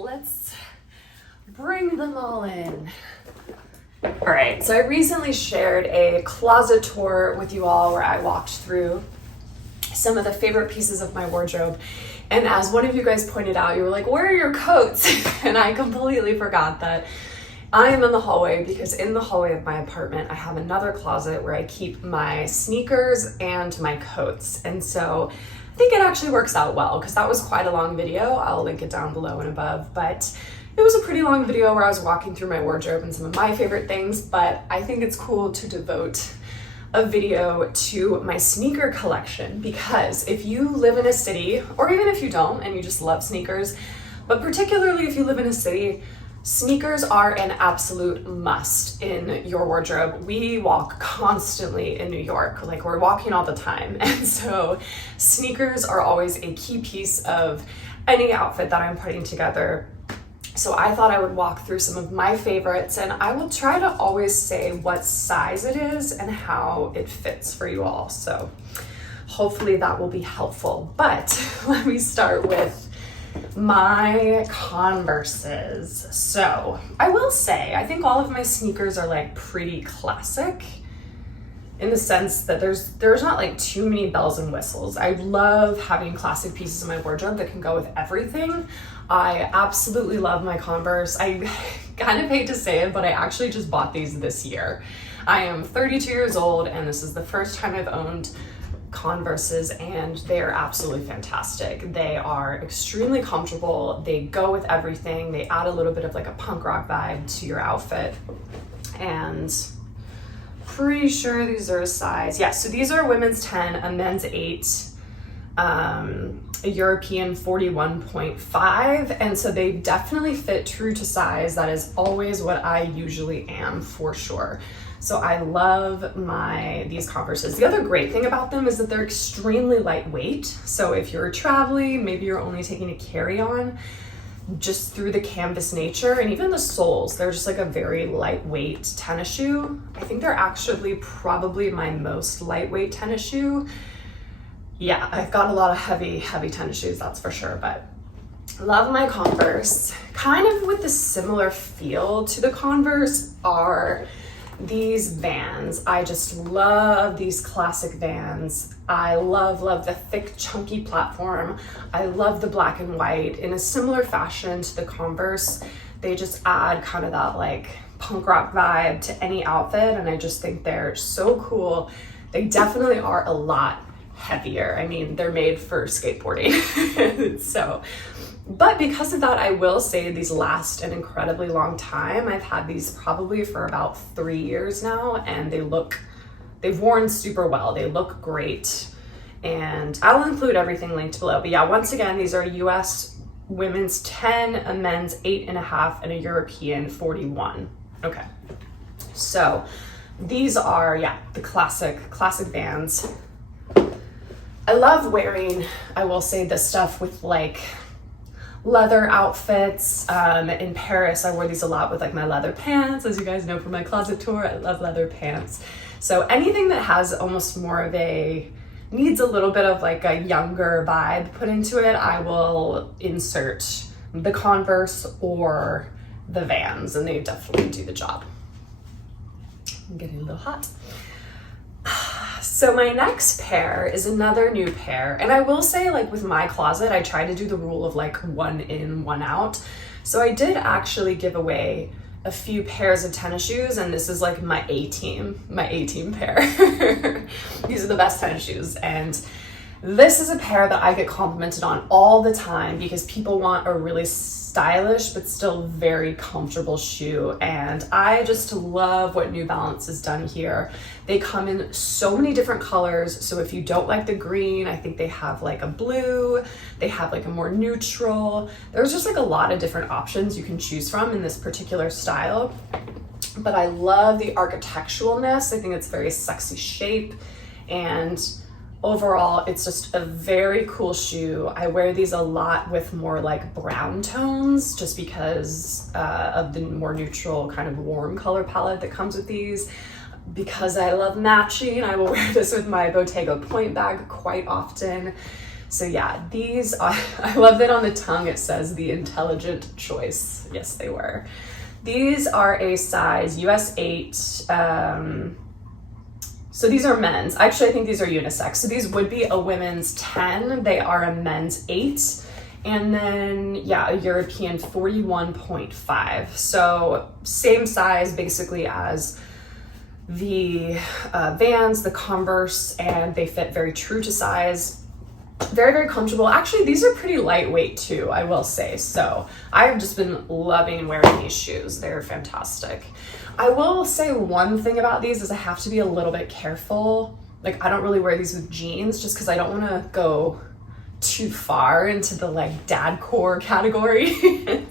let's bring them all in. All right, so I recently shared a closet tour with you all where I walked through some of the favorite pieces of my wardrobe. And as one of you guys pointed out, you were like, where are your coats? And I completely forgot that I am in the hallway, because in the hallway of my apartment, I have another closet where I keep my sneakers and my coats. And so I think it actually works out well, because that was quite a long video. I'll link it down below and above, but it was a pretty long video where I was walking through my wardrobe and some of my favorite things, but I think it's cool to devote a video to my sneaker collection, because if you live in a city, or even if you don't and you just love sneakers, but particularly if you live in a city, sneakers are an absolute must in your wardrobe. We walk constantly in New York, like we're walking all the time. And so sneakers are always a key piece of any outfit that I'm putting together. So I thought I would walk through some of my favorites, and I will try to always say what size it is and how it fits for you all. So hopefully that will be helpful. But let me start with my Converses. So I will say, I think all of my sneakers are like pretty classic, in the sense that there's not like too many bells and whistles. I love having classic pieces in my wardrobe that can go with everything. I absolutely love my Converse. I kind of hate to say it, but I actually just bought these this year. I am 32 years old, and this is the first time I've owned Converses, and they are absolutely fantastic. They are extremely comfortable. They go with everything. They add a little bit of like a punk rock vibe to your outfit. And pretty sure these are a size. Yeah, so these are a women's 10, a men's 8, a European 41.5, and so they definitely fit true to size. That is always what I usually am, for sure. So I love these Converses. The other great thing about them is that they're extremely lightweight. So if you're traveling, maybe you're only taking a carry-on, just through the canvas nature, and even the soles, they're just like a very lightweight tennis shoe. I think they're actually probably my most lightweight tennis shoe. Yeah, I've got a lot of heavy tennis shoes, that's for sure, but love my Converse. Kind of with the similar feel to the Converse are these Vans. I just love these classic Vans. I love the thick, chunky platform. I love the black and white. In a similar fashion to the Converse, they just add kind of that like punk rock vibe to any outfit, and I just think they're so cool. They definitely are a lot heavier. I mean, they're made for skateboarding. So, but because of that, I will say these last an incredibly long time. I've had these probably for about 3 years now, and they've worn super well. They look great, and I'll include everything linked below. But yeah, once again, these are US women's 10, a men's 8.5, and a European 41. Okay, so these are, yeah, the classic Vans. I love wearing, I will say, this stuff with like leather outfits. In Paris, I wore these a lot with like my leather pants. As you guys know from my closet tour, I love leather pants. So anything that has almost more of needs a little bit of like a younger vibe put into it, I will insert the Converse or the Vans, and they definitely do the job. I'm getting a little hot. So my next pair is another new pair, and I will say, like with my closet, I try to do the rule of like one in, one out. So I did actually give away a few pairs of tennis shoes, and this is like my A-team pair. These are the best tennis shoes, and this is a pair that I get complimented on all the time because people want a really stylish but still very comfortable shoe, and I just love what New Balance has done here. They come in so many different colors, so if you don't like the green, I think they have like a blue, they have like a more neutral. There's just like a lot of different options you can choose from in this particular style, but I love the architecturalness. I think it's very sexy shape, and overall, it's just a very cool shoe. I wear these a lot with more like brown tones, just because of the more neutral kind of warm color palette that comes with these. Because I love matching, I will wear this with my Bottega point bag quite often. So yeah, these are, I love that on the tongue it says the intelligent choice. Yes, they were. These are a size US 8. So these are men's. Actually, I think these are unisex. So these would be a women's 10. They are a men's 8. And then, yeah, a European 41.5. So same size basically as the Vans, the Converse, and they fit very true to size. Very, very comfortable. Actually, these are pretty lightweight too, I will say. So I've just been loving wearing these shoes. They're fantastic. I will say one thing about these is I have to be a little bit careful. Like, I don't really wear these with jeans just because I don't want to go too far into the like dadcore category.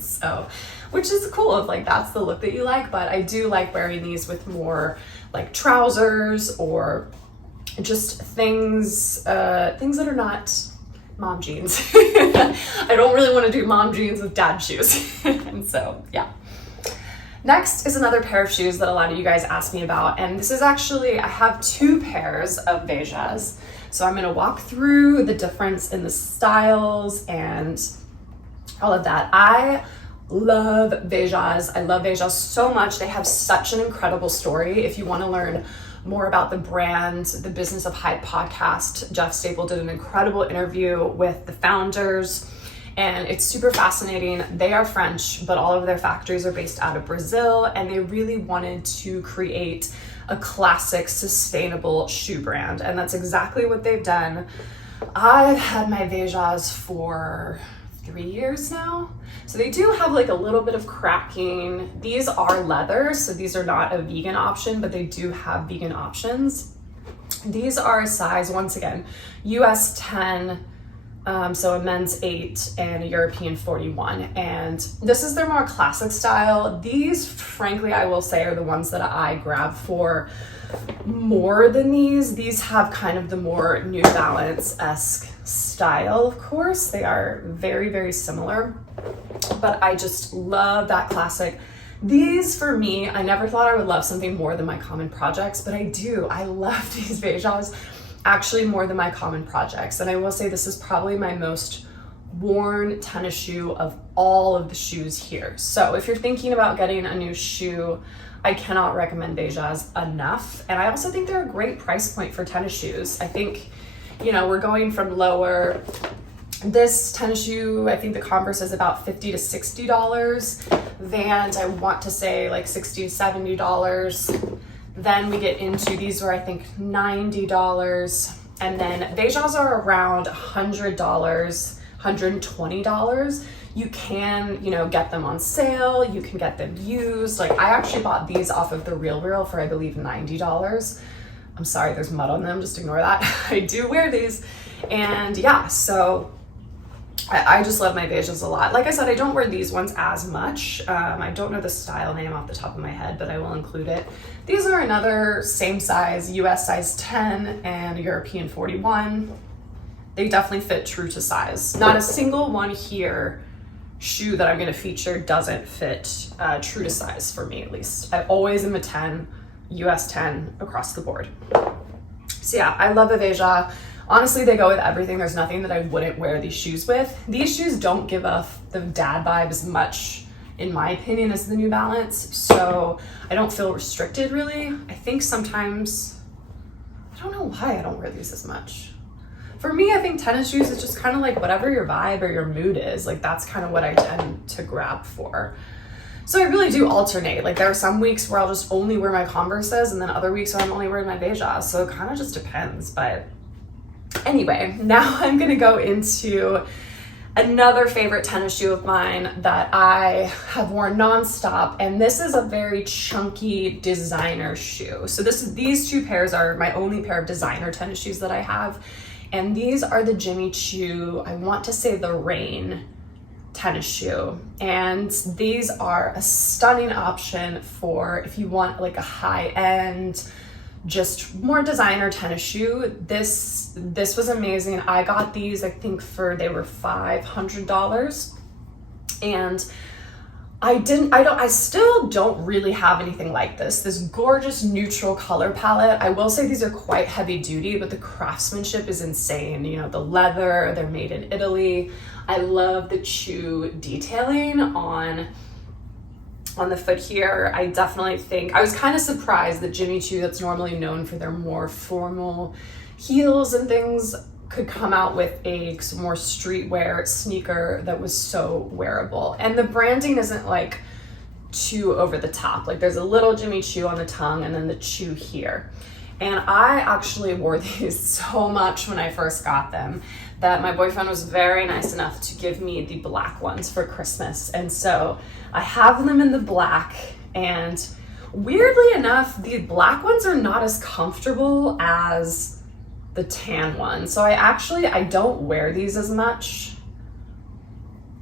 So, which is cool if like that's the look that you like, but I do like wearing these with more like trousers or just things that are not mom jeans. I don't really want to do mom jeans with dad shoes. And so, yeah. Next is another pair of shoes that a lot of you guys asked me about, and this is actually, I have 2 pairs of Vejas. So I'm gonna walk through the difference in the styles and all of that. I love Vejas. I love Vejas so much. They have such an incredible story. If you want to learn more about the brand, the Business of Hype podcast, Jeff Staple did an incredible interview with the founders, and it's super fascinating. They are French, but all of their factories are based out of Brazil, and they really wanted to create a classic, sustainable shoe brand, and that's exactly what they've done. I've had my Vejas for 3 years now. So they do have like a little bit of cracking. These are leather, so these are not a vegan option, but they do have vegan options. These are a size, once again, US 10, so a men's 8 and a European 41. And this is their more classic style. These, frankly, I will say are the ones that I grab for more than these. These have kind of the more New Balance-esque style, of course. They are very, very similar, but I just love that classic. These, for me, I never thought I would love something more than my common projects, but I do. I love these Vejas actually more than my common projects. And I will say this is probably my most worn tennis shoe of all of the shoes here. So if you're thinking about getting a new shoe, I cannot recommend Vejas enough. And I also think they're a great price point for tennis shoes. I think, you know, we're going from lower. This tennis shoe, I think the Converse is about $50 to $60. Vans, I want to say like $60 to $70. Then we get into these were I think $90. And then Vejas are around $100, $120. You can, you know, get them on sale. You can get them used. Like I actually bought these off of the Real for I believe $90. I'm sorry, there's mud on them, just ignore that. I do wear these. And yeah, so I just love my Vejas a lot. Like I said, I don't wear these ones as much. I don't know the style name off the top of my head, but I will include it. These are another same size, US size 10 and European 41. They definitely fit true to size. Not a single one here shoe that I'm gonna feature doesn't fit true to size for me, at least. I always am a 10, US 10 across the board. So yeah, I love a Veja. Honestly, they go with everything. There's nothing that I wouldn't wear these shoes with. These shoes don't give off the dad vibe as much, in my opinion, as the New Balance. So I don't feel restricted really. I think sometimes, I don't know why I don't wear these as much. For me, I think tennis shoes is just kind of like whatever your vibe or your mood is. Like that's kind of what I tend to grab for. So I really do alternate. Like there are some weeks where I'll just only wear my Converses and then other weeks where I'm only wearing my Vejas. So it kind of just depends, but anyway, now I'm gonna go into another favorite tennis shoe of mine that I have worn nonstop, and this is a very chunky designer shoe. So these 2 pairs are my only pair of designer tennis shoes that I have, and these are the Jimmy Choo, I want to say the Rain tennis shoe, and these are a stunning option for if you want like a high-end, just more designer tennis shoe. This was amazing. I got these, I think they were $500, and I still don't really have anything like this gorgeous neutral color palette. I will say these are quite heavy duty, but the craftsmanship is insane. You know, the leather, they're made in Italy. I love the Choo detailing on the foot here. I definitely think, I was kind of surprised that Jimmy Choo, that's normally known for their more formal heels and things, could come out with a more streetwear sneaker that was so wearable. And the branding isn't like too over the top. Like there's a little Jimmy Choo on the tongue and then the Choo here. And I actually wore these so much when I first got them that my boyfriend was very nice enough to give me the black ones for Christmas. And so I have them in the black, and weirdly enough, the black ones are not as comfortable as the tan one. So I don't wear these as much,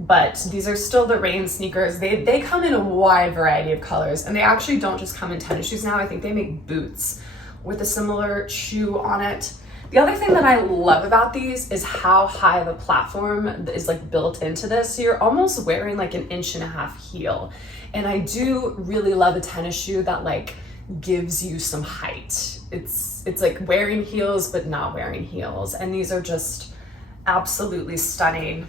but these are still the rain sneakers. They come in a wide variety of colors, and they actually don't just come in tennis shoes now. I think they make boots with a similar shoe on it. The other thing that I love about these is how high the platform is like built into this. So you're almost wearing like 1.5 inch heel. And I do really love a tennis shoe that like gives you some height. It's like wearing heels, but not wearing heels. And these are just absolutely stunning.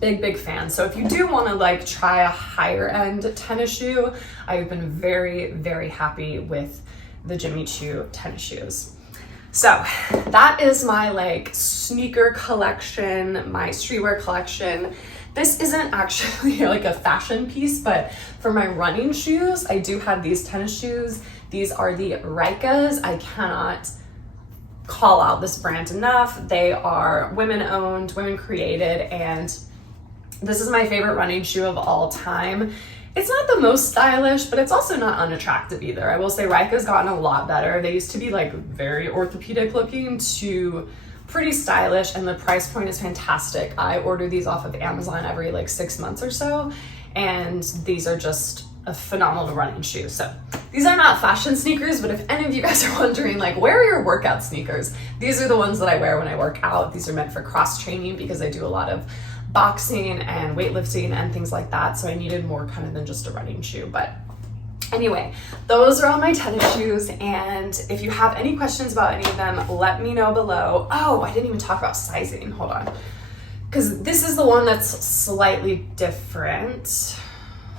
Big fan. So if you do want to like try a higher end tennis shoe, I've been very happy with the Jimmy Choo tennis shoes. So that is my like sneaker collection, my streetwear collection. This isn't actually like a fashion piece, but for my running shoes, I do have these tennis shoes. These are the Vejas. I cannot call out this brand enough. They are women owned, women created, and this is my favorite running shoe of all time. It's not the most stylish, but it's also not unattractive either. I will say Ryka's gotten a lot better. They used to be like very orthopedic looking to pretty stylish, and the price point is fantastic. I order these off of Amazon every like 6 months or so, and these are just a phenomenal running shoe. So these are not fashion sneakers, but if any of you guys are wondering like, where are your workout sneakers? These are the ones that I wear when I work out. These are meant for cross training because I do a lot of boxing and weightlifting and things like that. So I needed more kind of than just a running shoe. But anyway, those are all my tennis shoes. And if you have any questions about any of them, let me know below. Oh, I didn't even talk about sizing. Hold on. Because this is the one that's slightly different.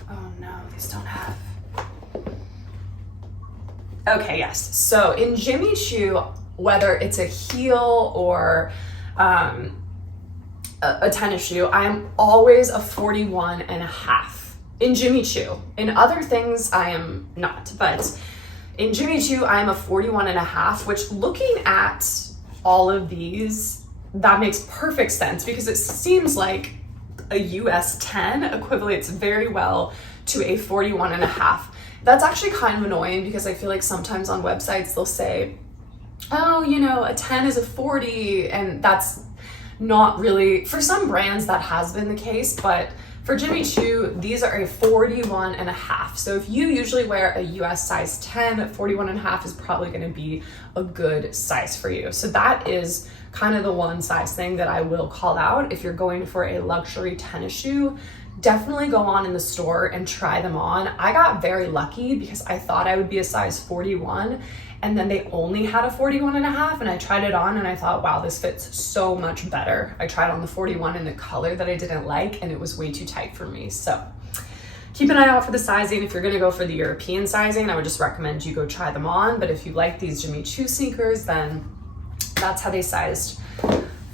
Oh no, these don't have. Okay, yes. So in Jimmy Choo, whether it's a heel or a tennis shoe, I'm always a 41.5 in Jimmy Choo. In other things, I am not, but in Jimmy Choo, I'm a 41.5, which looking at all of these, that makes perfect sense because it seems like a US 10 equates very well to a 41.5. That's actually kind of annoying because I feel like sometimes on websites they'll say, oh, you know, a 10 is a 40, and that's not really, for some brands that has been the case, but for Jimmy Choo, these are a 41.5. So if you usually wear a US size 10, 41.5 is probably gonna be a good size for you. So that is kind of the one size thing that I will call out. If you're going for a luxury tennis shoe, definitely go on in the store and try them on. I got very lucky because I thought I would be a size 41, and then they only had a 41.5, and I tried it on and I thought, wow, this fits so much better. I tried on the 41 in the color that I didn't like, and it was way too tight for me. So keep an eye out for the sizing. If you're gonna go for the European sizing, I would just recommend you go try them on. But if you like these Jimmy Choo sneakers, then that's how they sized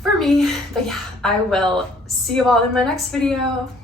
for me. But yeah, I will see you all in my next video.